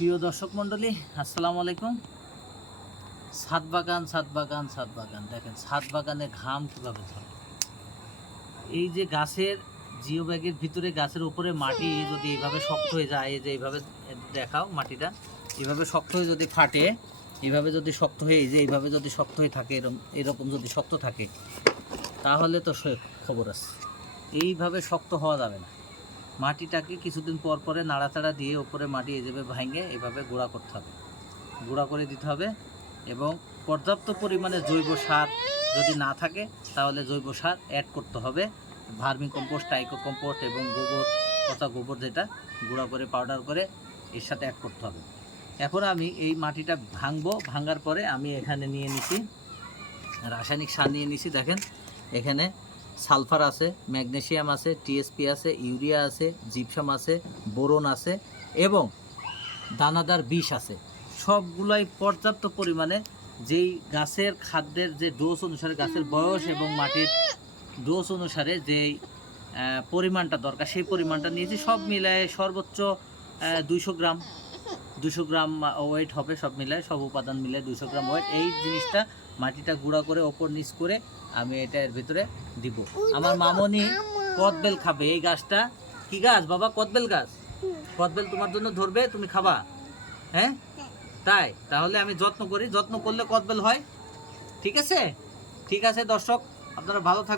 প্রিয় দর্শক মণ্ডলী, আসসালামু আলাইকুম। ছাদ বাগান, ছাদ বাগান, ছাদ বাগান, দেখেন ছাদ বাগানে ঘাম কীভাবে ধরে। এই যে গাছের জিও ব্যাগের ভিতরে গাছের উপরে মাটি যদি এইভাবে শক্ত হয়ে যায়, এই যে এইভাবে দেখাও মাটিটা এইভাবে শক্ত হয়ে যদি ফাটে, এইভাবে যদি শক্ত হয়ে এই যে এইভাবে যদি শক্ত হয়ে থাকে, এরকম যদি শক্ত থাকে, তাহলে তো খবর আছে। এইভাবে শক্ত হওয়া যাবে না। মাটিটাকে কিছুদিন পর পরে নাড়াচাড়া দিয়ে উপরে মাটি এভাবে ভাঙে এভাবে গুঁড়া করতে হবে, গুঁড়া করে দিতে হবে। এবং পর্যাপ্ত পরিমাণে জৈব সার যদি না থাকে তাহলে জৈব সার অ্যাড করতে হবে। ভার্মি কম্পোস্ট, টাইকো কম্পোস্ট এবং গোবর, পচা গোবর যেটা গুঁড়া করে পাউডার করে এর সাথে অ্যাড করতে হবে। এখন আমি এই মাটিটা ভাঙবো, ভাঙার পরে আমি এখানে নিয়ে নিছি রাসায়নিক সার নিয়ে নিছি। দেখেন এখানে সালফার আছে, ম্যাগনেসিয়াম আছে, টিএসপি আছে, ইউরিয়া আছে, জিপসাম আছে, বোরন আছে এবং দানাদার বিষ আছে। সবগুলাই পর্যাপ্ত পরিমাণে, যেই গাছের খাদ্যের যে ডোজ অনুসারে, গাছের বয়স এবং মাটির ডোজ অনুসারে যেই পরিমাণটা দরকার সেই পরিমাণটা নিয়েছি। সব মিলায় সর্বোচ্চ 200 গ্রাম ওয়েট হবে। সব মিলায়, সব উপাদান মিলে 200 গ্রাম ওয়েট। এই জিনিসটা মাটিটা গুঁড়া করে ওপর নিচ করে আমি এটা এর ভিতরে দিব। আমার মামনি কদবেল খাবে। এই গাছটা কি গাছ বাবা? কদবেল গাছ। কদবেল তোমার জন্য ধরবে, তুমি খাবা। হ্যাঁ তাই? তাহলে আমি যত্ন করি, যত্ন করলে কদবেল হয়। ঠিক আছে, ঠিক আছে দর্শক, আপনারা ভালো থাকবেন।